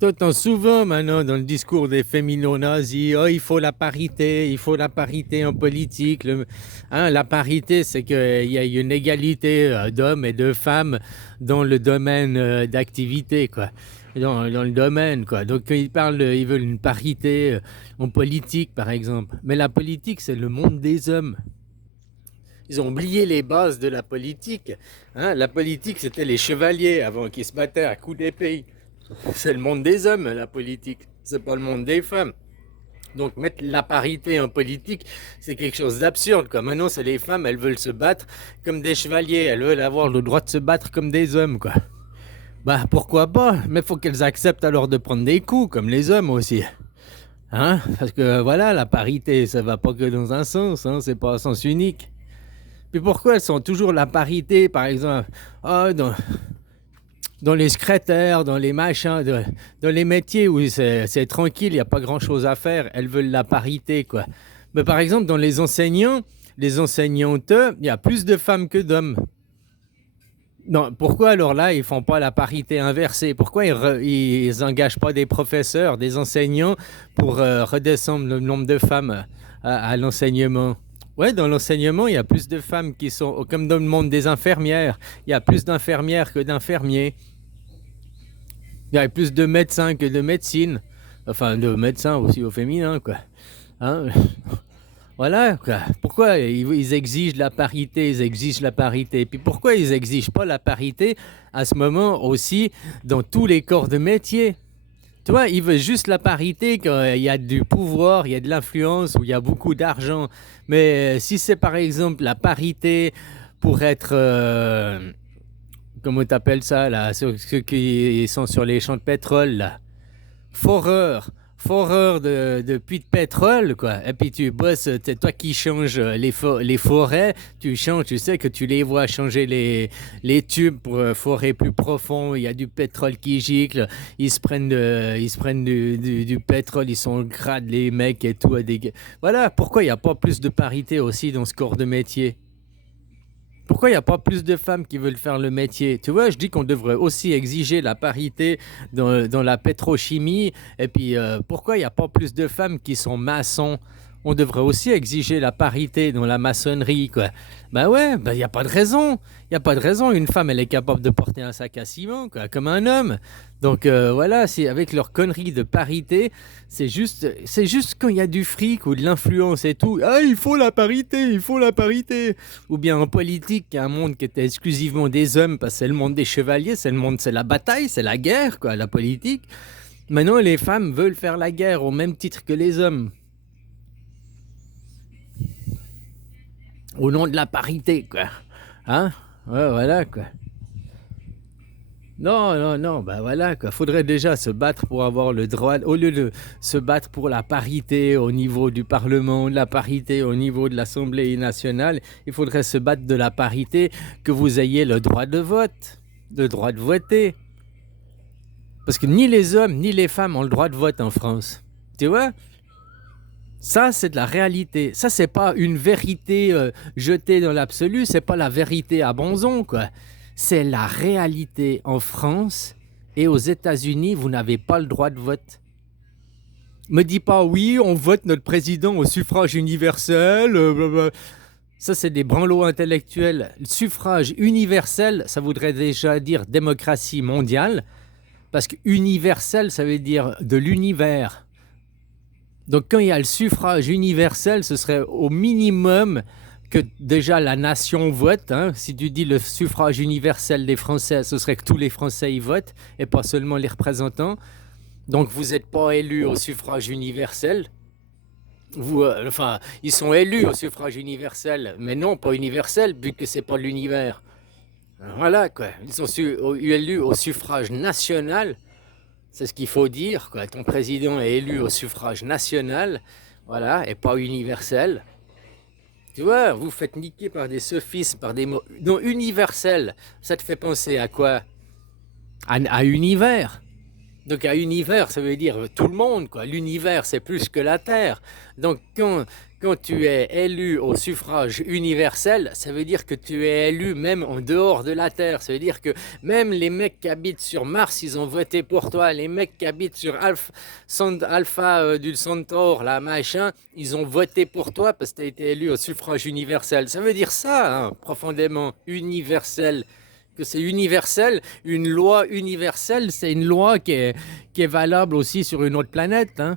T'entends souvent maintenant dans le discours des féminonazis, oh, il faut la parité en politique. La parité, c'est qu'il y a une égalité d'hommes et de femmes dans le domaine d'activité, quoi. Dans le domaine, quoi. Donc, quand ils parlent, ils veulent une parité en politique, par exemple. Mais la politique, c'est le monde des hommes. Ils ont oublié les bases de la politique. La politique, c'était les chevaliers avant qui se battaient à coups d'épée. C'est le monde des hommes, la politique. C'est pas le monde des femmes. Donc mettre la parité en politique, c'est quelque chose d'absurde. Quoi. Maintenant, c'est les femmes, elles veulent se battre comme des chevaliers. Elles veulent avoir le droit de se battre comme des hommes. Quoi. Bah pourquoi pas. Mais faut qu'elles acceptent alors de prendre des coups, comme les hommes aussi. Parce que voilà, la parité, ça va pas que dans un sens. C'est pas un sens unique. Puis pourquoi elles sont toujours la parité, par exemple dans les secrétaires, dans les machins, dans les métiers où c'est tranquille, il n'y a pas grand-chose à faire, elles veulent la parité, quoi. Mais par exemple, dans les enseignants, les enseignantes, il y a plus de femmes que d'hommes. Non, pourquoi alors là, ils font pas la parité inversée? Pourquoi ils engagent pas des professeurs, des enseignants pour redescendre le nombre de femmes à l'enseignement? Ouais, dans l'enseignement, il y a plus de femmes qui sont, comme dans le monde des infirmières, il y a plus d'infirmières que d'infirmiers. Il y a plus de médecins que de médecine. Enfin, de médecins aussi au féminin, quoi. Hein Voilà, quoi. Pourquoi ils exigent la parité, ils exigent la parité. Puis pourquoi ils n'exigent pas la parité à ce moment aussi dans tous les corps de métier? Tu vois, ils veulent juste la parité quand il y a du pouvoir, il y a de l'influence, où il y a beaucoup d'argent. Mais si c'est par exemple la parité pour être... comment t'appelles ça, là, ceux qui sont sur les champs de pétrole, là. Foreur de puits de pétrole, quoi. Et puis tu bosses, c'est toi qui changes les forêts, tu changes, tu sais que tu les vois changer les tubes pour forer plus profond, il y a du pétrole qui gicle, ils se prennent du pétrole, ils sont grades les mecs et tout. Voilà, pourquoi il n'y a pas plus de parité aussi dans ce corps de métier? Pourquoi il n'y a pas plus de femmes qui veulent faire le métier? Tu vois, je dis qu'on devrait aussi exiger la parité dans la pétrochimie. Et puis, pourquoi il n'y a pas plus de femmes qui sont maçons? On devrait aussi exiger la parité dans la maçonnerie, quoi. Ben ouais, ben il n'y a pas de raison. Il n'y a pas de raison. Une femme, elle est capable de porter un sac à ciment, quoi, comme un homme. Donc voilà, c'est avec leur connerie de parité, c'est juste quand il y a du fric ou de l'influence et tout. Ah, il faut la parité, il faut la parité. Ou bien en politique, il y a un monde qui était exclusivement des hommes, parce que c'est le monde des chevaliers, c'est la bataille, c'est la guerre, quoi, la politique. Maintenant, les femmes veulent faire la guerre au même titre que les hommes. Au nom de la parité, quoi. Hein? Ouais, voilà, quoi. Non, non, non, ben voilà, quoi. Faudrait déjà se battre pour avoir le droit, au lieu de se battre pour la parité au niveau du Parlement, de la parité au niveau de l'Assemblée nationale, il faudrait se battre de la parité que vous ayez le droit de vote, le droit de voter. Parce que ni les hommes ni les femmes ont le droit de vote en France. Tu vois? Ça, c'est de la réalité. Ça, c'est pas une vérité jetée dans l'absolu, c'est pas la vérité à bonzon, quoi. C'est la réalité en France et aux États-Unis, vous n'avez pas le droit de vote. Me dis pas oui, on vote notre président au suffrage universel. Blablabla. Ça, c'est des branlots intellectuels. Le suffrage universel, ça voudrait déjà dire démocratie mondiale, parce que universel, ça veut dire de l'univers. Donc quand il y a le suffrage universel, ce serait au minimum que déjà la nation vote. Si tu dis le suffrage universel des Français, ce serait que tous les Français y votent et pas seulement les représentants. Donc vous n'êtes pas élu au suffrage universel. Ils sont élus au suffrage universel, mais non pas universel, vu que c'est pas l'univers. Voilà, quoi. Ils sont élus au suffrage national. C'est ce qu'il faut dire, quoi. Ton président est élu au suffrage national, voilà, et pas universel. Tu vois, vous faites niquer par des sophismes, par des mots. Non, universel, ça te fait penser à quoi? À univers. Donc à univers, ça veut dire tout le monde, quoi. L'univers, c'est plus que la Terre. Donc quand tu es élu au suffrage universel, ça veut dire que tu es élu même en dehors de la Terre. Ça veut dire que même les mecs qui habitent sur Mars, ils ont voté pour toi. Les mecs qui habitent sur Alpha du Centaure, là, machin, ils ont voté pour toi parce que tu as été élu au suffrage universel. Ça veut dire ça, hein, profondément, universel. Que c'est universel, une loi universelle, c'est une loi qui est valable aussi sur une autre planète, hein.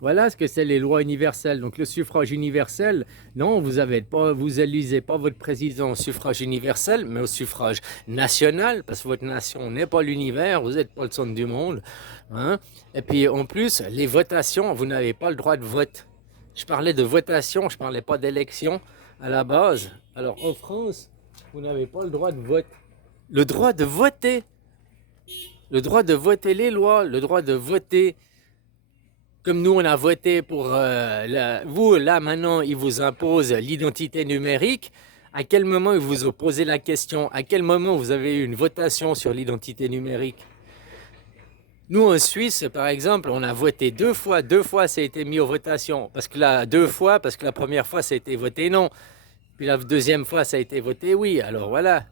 Voilà ce que c'est les lois universelles. Donc le suffrage universel, non, vous élisez pas votre président au suffrage universel, mais au suffrage national, parce que votre nation n'est pas l'univers, vous n'êtes pas le centre du monde, hein. Et puis en plus, les votations, vous n'avez pas le droit de vote. Je parlais de votation, je parlais pas d'élection à la base. Alors en France, vous n'avez pas le droit de vote. Le droit de voter, le droit de voter les lois, le droit de voter. Comme nous, on a voté pour vous, là, maintenant, ils vous imposent l'identité numérique. À quel moment ils vous ont posé la question? À quel moment vous avez eu une votation sur l'identité numérique? Nous, en Suisse, par exemple, on a voté deux fois. Deux fois, ça a été mis aux votations. Deux fois, parce que la première fois, ça a été voté non. Puis la deuxième fois, ça a été voté oui. Alors voilà.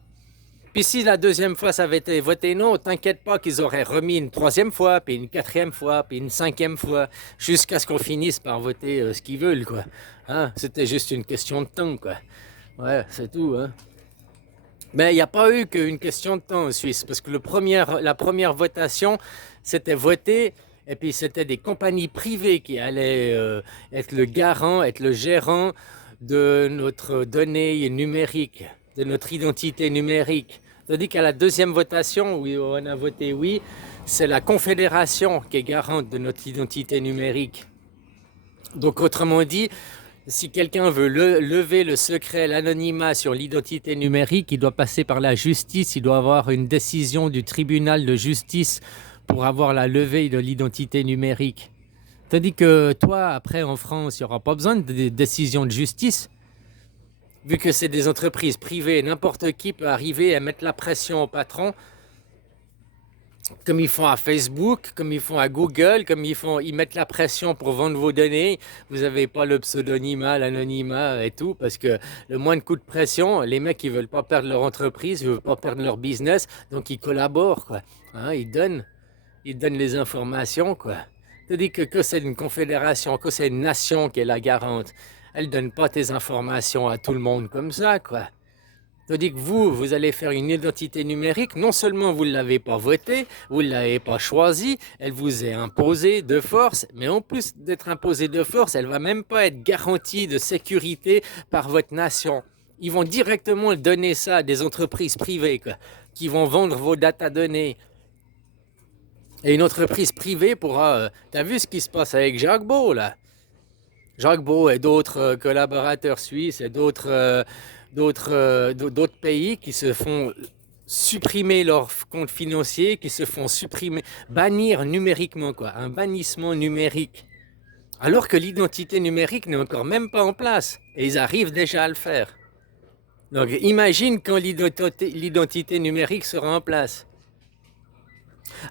Puis si la deuxième fois ça avait été voté non, t'inquiète pas qu'ils auraient remis une troisième fois, puis une quatrième fois, puis une cinquième fois, jusqu'à ce qu'on finisse par voter ce qu'ils veulent, quoi. Hein? C'était juste une question de temps, quoi. Ouais, c'est tout, hein. Mais il n'y a pas eu qu'une question de temps en Suisse, parce que la première votation, c'était voté, et puis c'était des compagnies privées qui allaient être le garant, être le gérant de notre donnée numérique, de notre identité numérique. Tandis qu'à la deuxième votation, où on a voté oui, c'est la Confédération qui est garante de notre identité numérique. Donc autrement dit, si quelqu'un veut lever le secret, l'anonymat sur l'identité numérique, il doit passer par la justice, il doit avoir une décision du tribunal de justice pour avoir la levée de l'identité numérique. Tandis que toi, après en France, il n'y aura pas besoin de décision de justice. Vu que c'est des entreprises privées, n'importe qui peut arriver à mettre la pression au patron, comme ils font à Facebook, comme ils font à Google, ils mettent la pression pour vendre vos données. Vous n'avez pas le pseudonymat, l'anonymat et tout, parce que le moins de coup de pression, les mecs ils veulent pas perdre leur entreprise, ils veulent pas perdre leur business, donc ils collaborent, quoi. Hein, ils donnent les informations, quoi. C'est-à-dire que c'est une confédération, que c'est une nation qui est la garante. Elle donne pas tes informations à tout le monde comme ça, quoi. Tandis que vous allez faire une identité numérique, non seulement vous ne l'avez pas votée, vous ne l'avez pas choisie, elle vous est imposée de force, mais en plus d'être imposée de force, elle ne va même pas être garantie de sécurité par votre nation. Ils vont directement donner ça à des entreprises privées, quoi, qui vont vendre vos données. Et une entreprise privée pourra... T'as vu ce qui se passe avec Jacques Beau, là? Jacques Beau et d'autres collaborateurs suisses et d'autres pays qui se font supprimer leurs comptes financiers, qui se font supprimer, bannir numériquement, quoi, un bannissement numérique. Alors que l'identité numérique n'est encore même pas en place. Et ils arrivent déjà à le faire. Donc imagine quand l'identité numérique sera en place.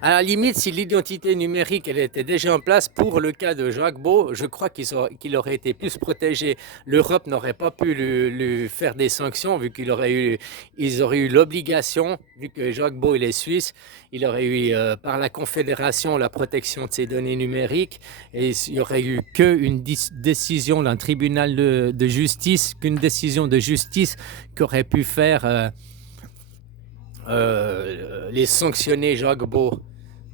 À la limite, si l'identité numérique elle était déjà en place pour le cas de Jacques Beau, je crois qu'il aurait été plus protégé. L'Europe n'aurait pas pu lui faire des sanctions vu qu'ils auraient eu l'obligation, vu que Jacques Beau il est suisse, il aurait eu par la Confédération la protection de ses données numériques et il n'y aurait eu qu'une décision d'un tribunal de justice, qu'une décision de justice qui aurait pu faire... les sanctionner Jacques Beau.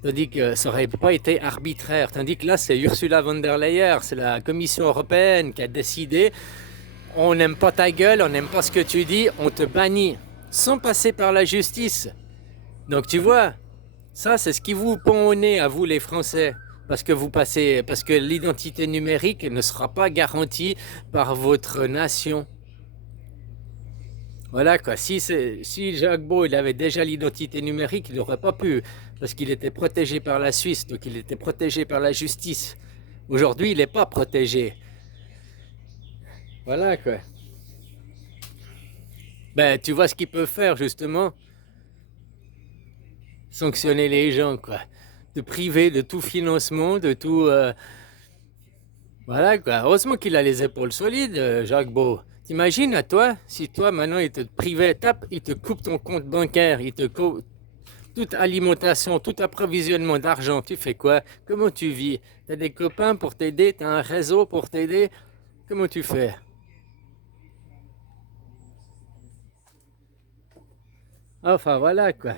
Tandis que ça n'aurait pas été arbitraire. Tandis que là, c'est Ursula von der Leyen, c'est la Commission européenne qui a décidé on n'aime pas ta gueule, on n'aime pas ce que tu dis, on te bannit, sans passer par la justice. Donc tu vois, ça c'est ce qui vous pend au nez à vous les Français. Parce que l'identité numérique ne sera pas garantie par votre nation. Voilà quoi, si Jacques Beau il avait déjà l'identité numérique, il n'aurait pas pu, parce qu'il était protégé par la Suisse, donc il était protégé par la justice. Aujourd'hui, il n'est pas protégé. Voilà quoi. Ben, tu vois ce qu'il peut faire justement? Sanctionner les gens quoi. te priver de tout financement, de tout. Voilà quoi. Heureusement qu'il a les épaules solides, Jacques Beau. T'imagines à toi, si toi maintenant il te privait, tape, il te coupe ton compte bancaire, il te coupe toute alimentation, tout approvisionnement d'argent, tu fais quoi? Comment tu vis? T'as des copains pour t'aider, t'as un réseau pour t'aider, comment tu fais? Enfin voilà quoi.